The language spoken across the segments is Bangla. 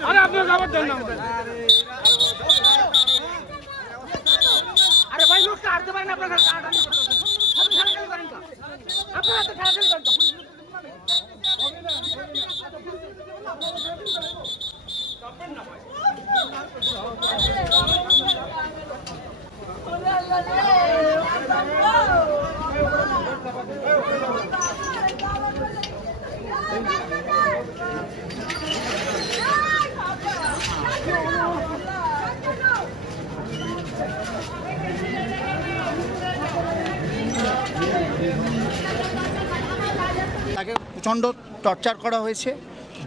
আরে আপনি যাবার দেন না ভাই লোকটা হারতে পারেন আপনার কাছে টানাটানি করতেছেন। আপনি ঠেলাঠেলি করেন কেন? আপনার হাতে ঠেলাঠেলি করেন কেন? তাকে প্রচণ্ড টর্চার করা হয়েছে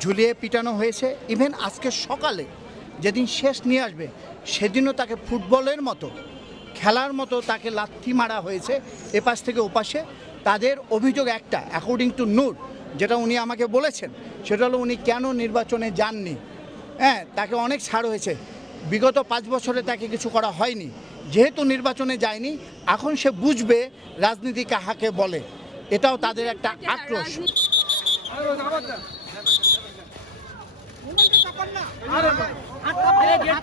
ঝুলিয়ে পিটানো হয়েছে। ইভেন আজকে সকালে যেদিন শেষ নিয়ে আসবে সেদিনও তাকে ফুটবলের মতো খেলার মতো তাকে লাথি মারা হয়েছে এপাশ থেকে ওপাশে তাদের অভিযোগ একটা অ্যাকর্ডিং টু নূর যেটা উনি আমাকে বলেছেন সেটা হলো উনি কেন নির্বাচনে যাননি হ্যাঁ তাকে অনেক ছাড় হয়েছে বিগত পাঁচ বছরে তাকে কিছু করা হয়নি যেহেতু নির্বাচনে যায়নি এখন সে বুঝবে রাজনীতি কাহাকে বলে এটাও তাদের একটা আক্রোশ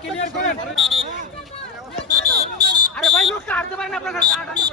আরে করেন আরে ভাই লোকটা হারতে পারেন আপনার করতেছেন।